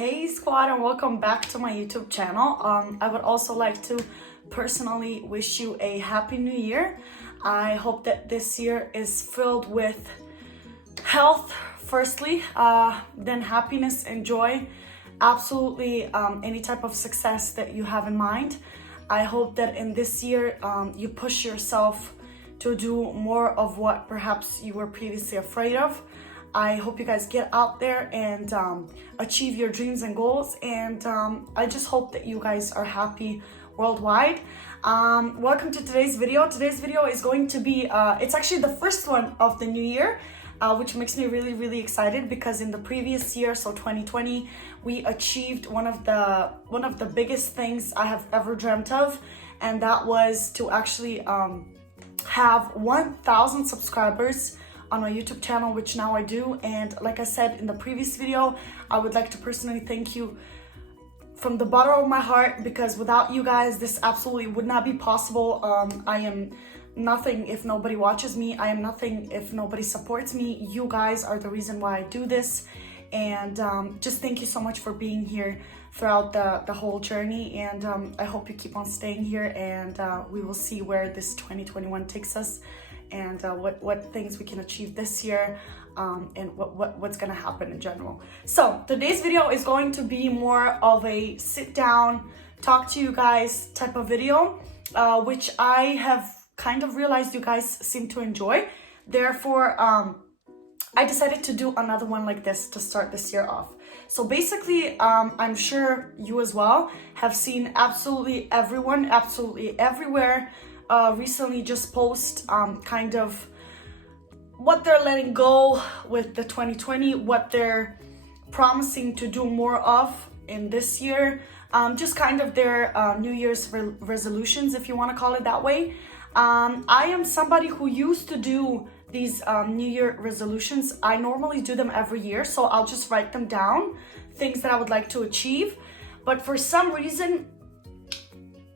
Hey squad, and welcome back to my YouTube channel. I would also like to personally wish you a happy new year. I hope that this year is filled with health firstly, then happiness and joy, absolutely any type of success that you have in mind. I hope that in this year you push yourself to do more of what perhaps you were previously afraid of. I hope you guys get out there and achieve your dreams and goals, and I just hope that you guys are happy worldwide. Welcome to today's video. Today's video is going to be, it's actually the first one of the new year, which makes me really excited because in the previous year, so 2020, we achieved one of the biggest things I have ever dreamt of, and that was to actually have 1,000 subscribers on my YouTube channel, which now I do. And like I said in the previous video, I would like to personally thank you from the bottom of my heart, because without you guys, this absolutely would not be possible. I am nothing if nobody watches me. I am nothing if nobody supports me. You guys are the reason why I do this. And just thank you so much for being here throughout the whole journey. And I hope you keep on staying here, and we will see where this 2021 takes us, and what things we can achieve this year, and what's gonna happen in general. So today's video is going to be more of a sit down, talk to you guys type of video, which I have kind of realized you guys seem to enjoy. Therefore, I decided to do another one like this to start this year off. So basically, I'm sure you as well have seen absolutely everyone, absolutely everywhere, recently just post kind of what they're letting go with the 2020, what they're promising to do more of in this year, just kind of their New Year's resolutions, if you want to call it that way. I am somebody who used to do these New Year resolutions. I normally do them every year, so I'll just write them down, things that I would like to achieve. But for some reason,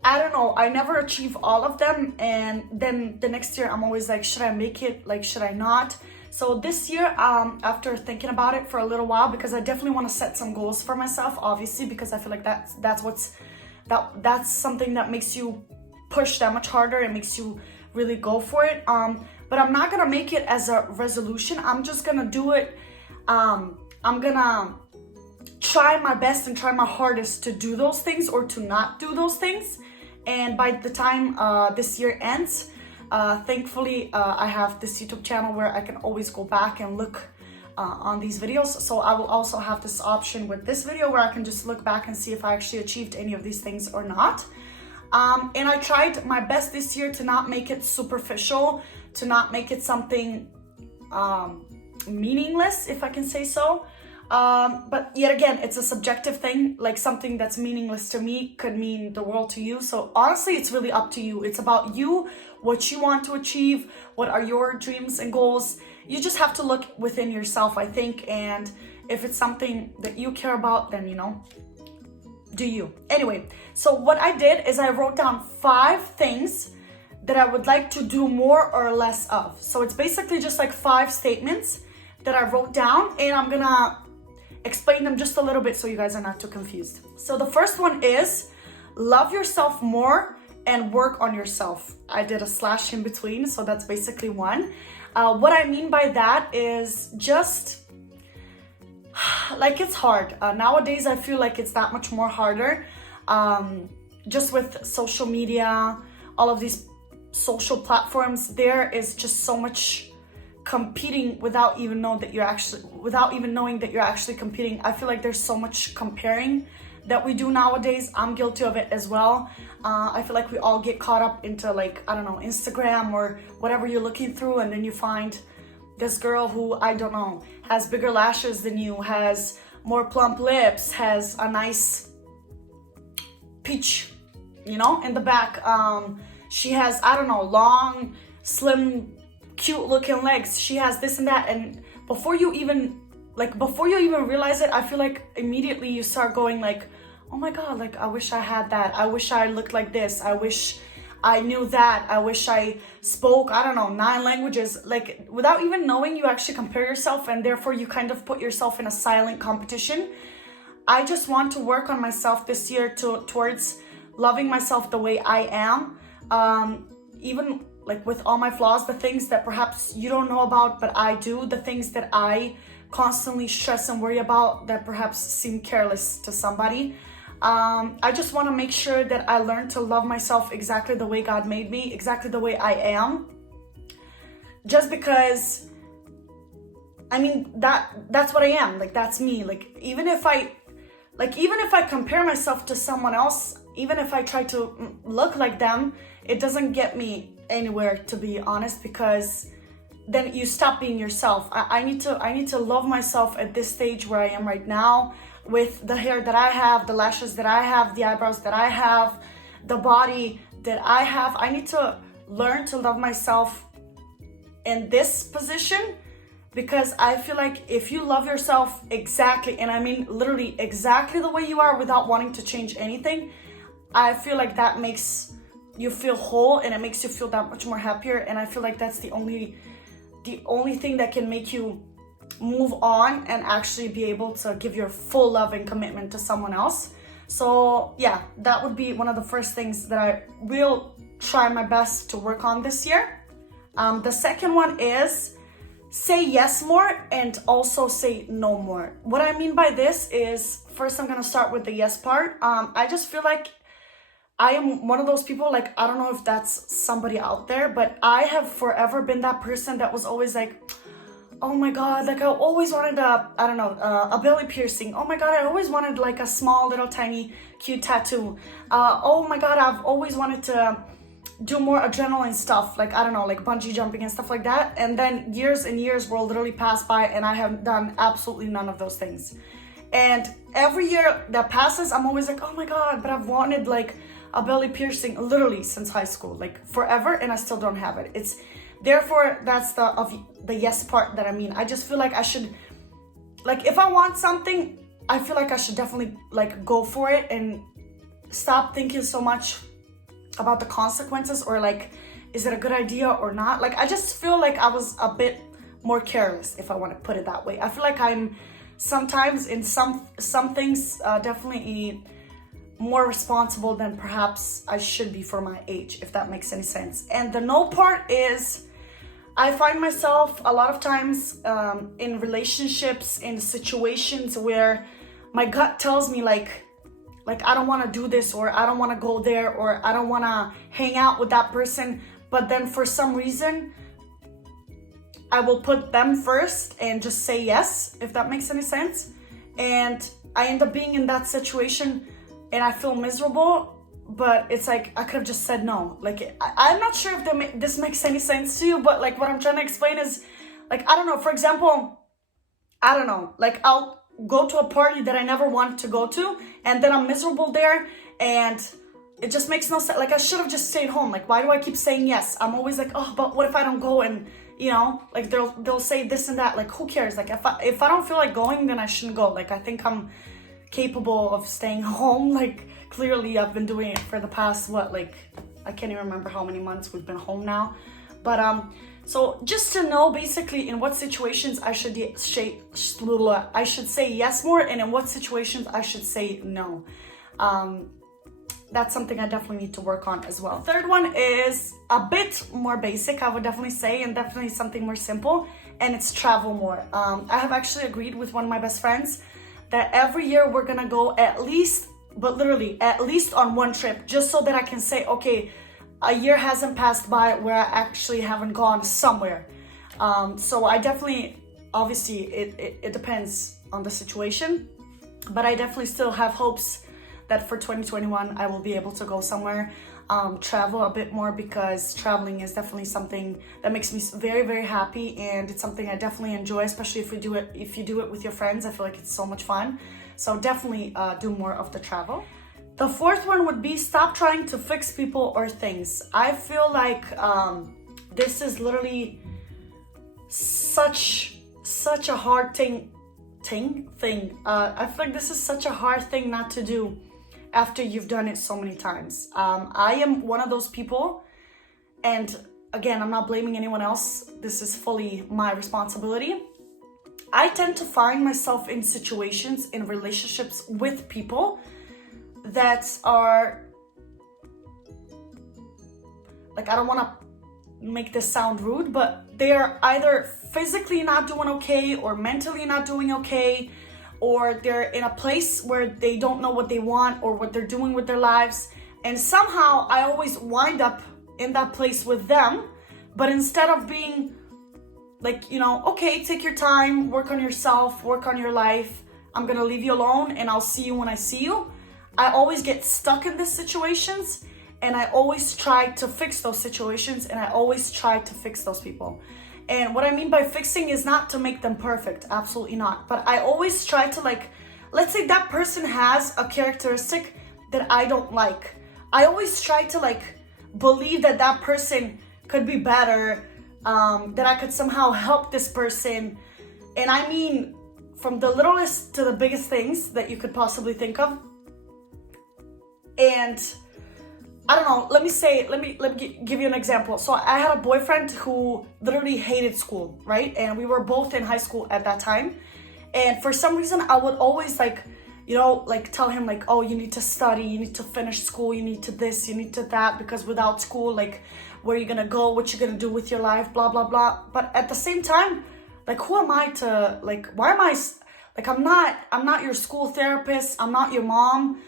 I don't know, I never achieve all of them, and then the next year I'm always like, should I make it? Like, should I not? So this year, after thinking about it for a little while, because I definitely want to set some goals for myself, obviously, because I feel like that's something that makes you push that much harder. It makes you really go for it. But I'm not gonna make it as a resolution. I'm just gonna do it. I'm gonna try my best and try my hardest to do those things or to not do those things. And by the time this year ends, thankfully I have this YouTube channel where I can always go back and look on these videos. So I will also have this option with this video where I can just look back and see if I actually achieved any of these things or not. And I tried my best this year to not make it superficial, to not make it something meaningless, if I can say so. But yet again, it's a subjective thing. Like, something that's meaningless to me could mean the world to you. So honestly, it's really up to you. It's about you, what you want to achieve, what are your dreams and goals. You just have to look within yourself, I think. And if it's something that you care about, then, you know, do you. Anyway, so what I did is I wrote down 5 things that I would like to do more or less of. So it's basically just like 5 statements that I wrote down, and I'm gonna explain them just a little bit so you guys are not too confused. So the first one is love yourself more and work on yourself. I did a slash in between, so that's basically one. What I mean by that is just like, it's hard. Nowadays, I feel like it's that much more harder. Just with social media, all of these social platforms, there is just so much competing without even knowing that you're actually competing. I feel like there's so much comparing that we do nowadays. I'm guilty of it as well. I feel like we all get caught up into, like, I don't know, Instagram or whatever you're looking through, and then you find this girl who, I don't know, has bigger lashes than you, has more plump lips, has a nice peach, you know, in the back. She has, I don't know, long, slim, cute looking legs. She has this and that, and before you even realize it, I feel like immediately you start going like, oh my god, like, I wish I had that. I wish I looked like this. I wish I knew that. I wish I spoke, I don't know, 9 languages. Like, without even knowing, you actually compare yourself, and therefore you kind of put yourself in a silent competition. I just want to work on myself this year towards loving myself the way I am. Even like with all my flaws, the things that perhaps you don't know about, but I do, the things that I constantly stress and worry about that perhaps seem careless to somebody. I just want to make sure that I learn to love myself exactly the way God made me, exactly the way I am. Just because, I mean, that's what I am. Like, that's me. Like, even if I compare myself to someone else, even if I try to look like them, it doesn't get me anywhere, to be honest, because then you stop being yourself. I need to love myself at this stage where I am right now, with the hair that I have, the lashes that I have, the eyebrows that I have, the body that I have. I need to learn to love myself in this position, because I feel like if you love yourself exactly, and I mean literally exactly the way you are without wanting to change anything, I feel like that makes you feel whole, and it makes you feel that much more happier. And I feel like that's the only thing that can make you move on and actually be able to give your full love and commitment to someone else. So yeah, that would be one of the first things that I will try my best to work on this year. The second one is say yes more and also say no more. What I mean by this is, first I'm gonna start with the yes part. I just feel like I am one of those people, like, I don't know if that's somebody out there, but I have forever been that person that was always like, oh my God, like I always wanted a belly piercing. Oh my God, I always wanted like a small little tiny cute tattoo. Oh my God, I've always wanted to do more adrenaline stuff, like, I don't know, like bungee jumping and stuff like that. And then years and years will literally pass by and I have done absolutely none of those things. And every year that passes, I'm always like, oh my God, but I've wanted like a belly piercing literally since high school, like forever, and I still don't have it. It's therefore, that's the yes part that I mean. I just feel like I should, like, if I want something, I feel like I should definitely like go for it and stop thinking so much about the consequences, or like, is it a good idea or not? Like, I just feel like I was a bit more careless, if I want to put it that way. I feel like I'm sometimes in some things definitely more responsible than perhaps I should be for my age, if that makes any sense. And the no part is, I find myself a lot of times in relationships, in situations where my gut tells me like I don't want to do this, or I don't want to go there, or I don't want to hang out with that person. But then for some reason, I will put them first and just say yes, if that makes any sense. And I end up being in that situation and I feel miserable, but it's like, I could have just said no. Like, I'm not sure if this makes any sense to you, but like what I'm trying to explain is, like, I don't know, for example, I don't know, like I'll go to a party that I never wanted to go to, and then I'm miserable there, and it just makes no sense. Like, I should have just stayed home. Like, why do I keep saying yes? I'm always like, oh, but what if I don't go? And you know, like they'll say this and that. Like, who cares? Like, if I don't feel like going, then I shouldn't go. Like, I think I'm capable of staying home. Like, clearly I've been doing it for the past, what, like, I can't even remember how many months we've been home now. But so just to know basically in what situations I should say yes more, and in what situations I should say no. That's something I definitely need to work on as well. Third one is a bit more basic, I would definitely say, and definitely something more simple, and it's travel more. I have actually agreed with one of my best friends that every year we're gonna go at least, but literally at least on one trip, just so that I can say, okay, a year hasn't passed by where I actually haven't gone somewhere. So I definitely, obviously it depends on the situation, but I definitely still have hopes that for 2021 I will be able to go somewhere, travel a bit more, because traveling is definitely something that makes me very, very happy, and it's something I definitely enjoy, especially if you do it with your friends. I feel like it's so much fun. So definitely do more of the travel. The fourth one would be stop trying to fix people or things. I feel like this is literally such a hard thing. I feel like this is such a hard thing not to do after you've done it so many times. I am one of those people, and again, I'm not blaming anyone else. This is fully my responsibility. I tend to find myself in situations, in relationships with people that are, like, I don't want to make this sound rude, but they are either physically not doing okay or mentally not doing okay, or they're in a place where they don't know what they want or what they're doing with their lives. And somehow I always wind up in that place with them. But instead of being like, okay, take your time, work on yourself, work on your life, I'm gonna leave you alone and I'll see you when I see you, I always get stuck in these situations, and I always try to fix those situations, and I always try to fix those people. And what I mean by fixing is not to make them perfect, absolutely not. But I always try to, like, let's say that person has a characteristic that I don't like. I always try to, like, believe that that person could be better, that I could somehow help this person. And I mean, from the littlest to the biggest things that you could possibly think of. And I don't know, let me give you an example. So I had a boyfriend who literally hated school, right? And we were both in high school at that time. And for some reason, I would always tell him like, oh, you need to study, you need to finish school, you need to this, you need to that, because without school, like, where you're gonna go, what you're gonna do with your life, blah, blah, blah. But at the same time, like, who am I to, like, why am I, like, I'm not your school therapist, I'm not your mom.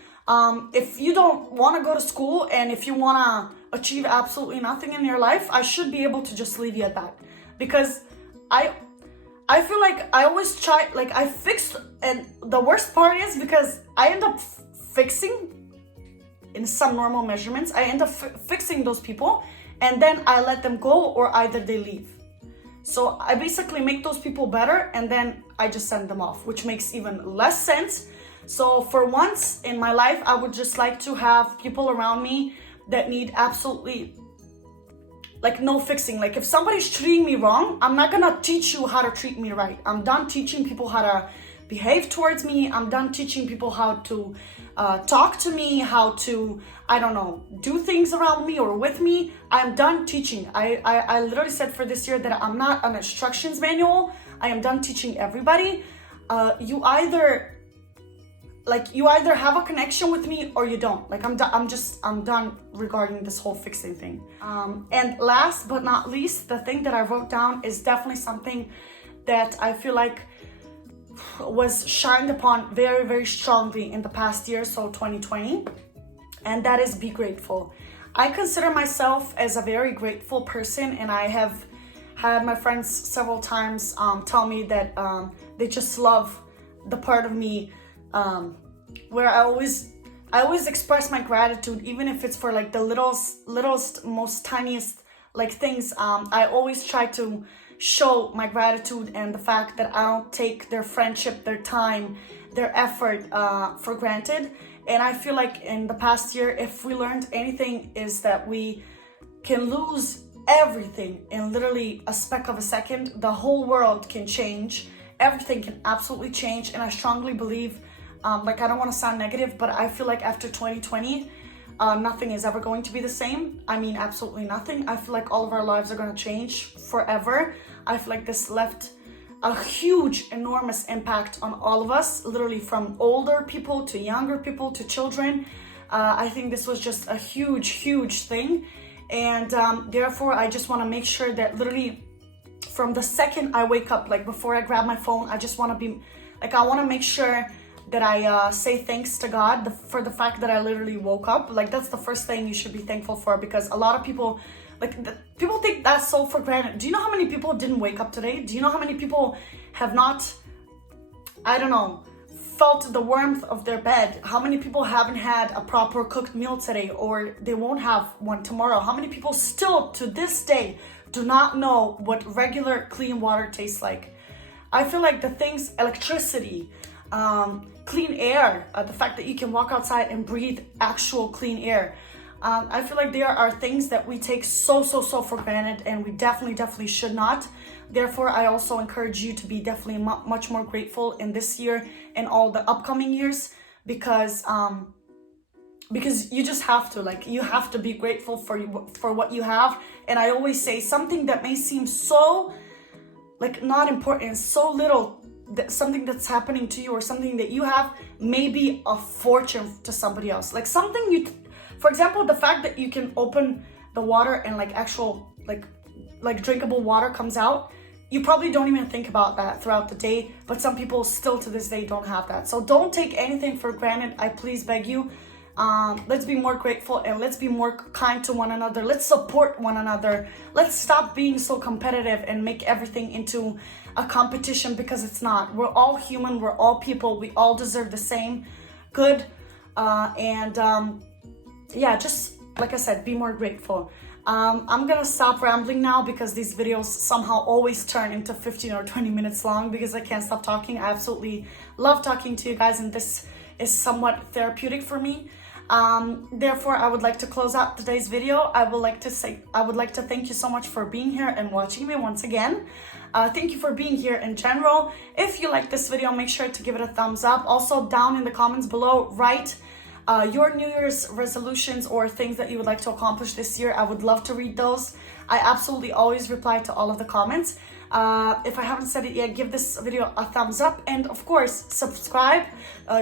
If you don't want to go to school and if you want to achieve absolutely nothing in your life, I should be able to just leave you at that. Because I feel like I always try, like, I fixed, and the worst part is because I end up fixing, in some normal measurements, I end up fixing those people, and then I let them go, or either they leave. So I basically make those people better, and then I just send them off, which makes even less sense. So for once in my life, I would just like to have people around me that need absolutely, like, no fixing. Like, if somebody's treating me wrong, I'm not gonna teach you how to treat me right. I'm done teaching people how to behave towards me. I'm done teaching people how to talk to me, how to, I don't know, do things around me or with me. I'm done teaching. I literally said for this year that I'm not an instructions manual. I am done teaching everybody. You either have a connection with me or you don't. Like, I'm done regarding this whole fixing thing. And last but not least, the thing that I wrote down is definitely something that I feel like was shined upon very, very strongly in the past year, so 2020, and that is be grateful. I consider myself as a very grateful person, and I have had my friends several times tell me that they just love the part of me where I always express my gratitude, even if it's for like the littlest, most tiniest like things. I always try to show my gratitude and the fact that I don't take their friendship, their time, their effort for granted. And I feel like in the past year, if we learned anything, is that we can lose everything in literally a speck of a second. The whole world can change. Everything can absolutely change. And I strongly believe, I don't want to sound negative, but I feel like after 2020, nothing is ever going to be the same. I mean, absolutely nothing. I feel like all of our lives are going to change forever. I feel like this left a huge, enormous impact on all of us, literally from older people to younger people to children. I think this was just a huge, huge thing. And therefore, I just want to make sure that literally from the second I wake up, like before I grab my phone, I just want to be, like, I want to make sure that I say thanks to God for the fact that I literally woke up. Like, that's the first thing you should be thankful for, because a lot of people, people take that so for granted. Do you know how many people didn't wake up today? Do you know how many people have not, I don't know, felt the warmth of their bed? How many people haven't had a proper cooked meal today, or they won't have one tomorrow? How many people still to this day do not know what regular clean water tastes like? I feel like the things, electricity, clean air, the fact that you can walk outside and breathe actual clean air, I feel like there are things that we take so for granted, and we definitely should not. Therefore, I also encourage you to be definitely much more grateful in this year and all the upcoming years, because you just have to, like, you have to be grateful for what you have. And I always say something that may seem so, like, not important, so little something that's happening to you or something that you have may be a fortune to somebody else. Like something for example, the fact that you can open the water and like actual like drinkable water comes out, you probably don't even think about that throughout the day, but some people still to this day don't have that. So don't take anything for granted, I please beg you. Let's be more grateful and let's be more kind to one another. Let's support one another. Let's stop being so competitive and make everything into a competition, because it's not. We're all human, we're all people, we all deserve the same good. Yeah, just like I said, be more grateful. I'm gonna stop rambling now because these videos somehow always turn into 15 or 20 minutes long because I can't stop talking. I absolutely love talking to you guys, and this is somewhat therapeutic for me. Therefore, I would like to close out today's video. I would like to thank you so much for being here and watching me once again. Thank you for being here in general. If you like this video, make sure to give it a thumbs up. Also, down in the comments below, write your New Year's resolutions or things that you would like to accomplish this year. I would love to read those. I absolutely always reply to all of the comments. If I haven't said it yet, give this video a thumbs up, and of course subscribe.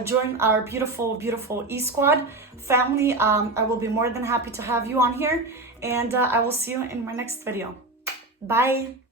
Join our beautiful eSquad family. I will be more than happy to have you on here, and I will see you in my next video. Bye.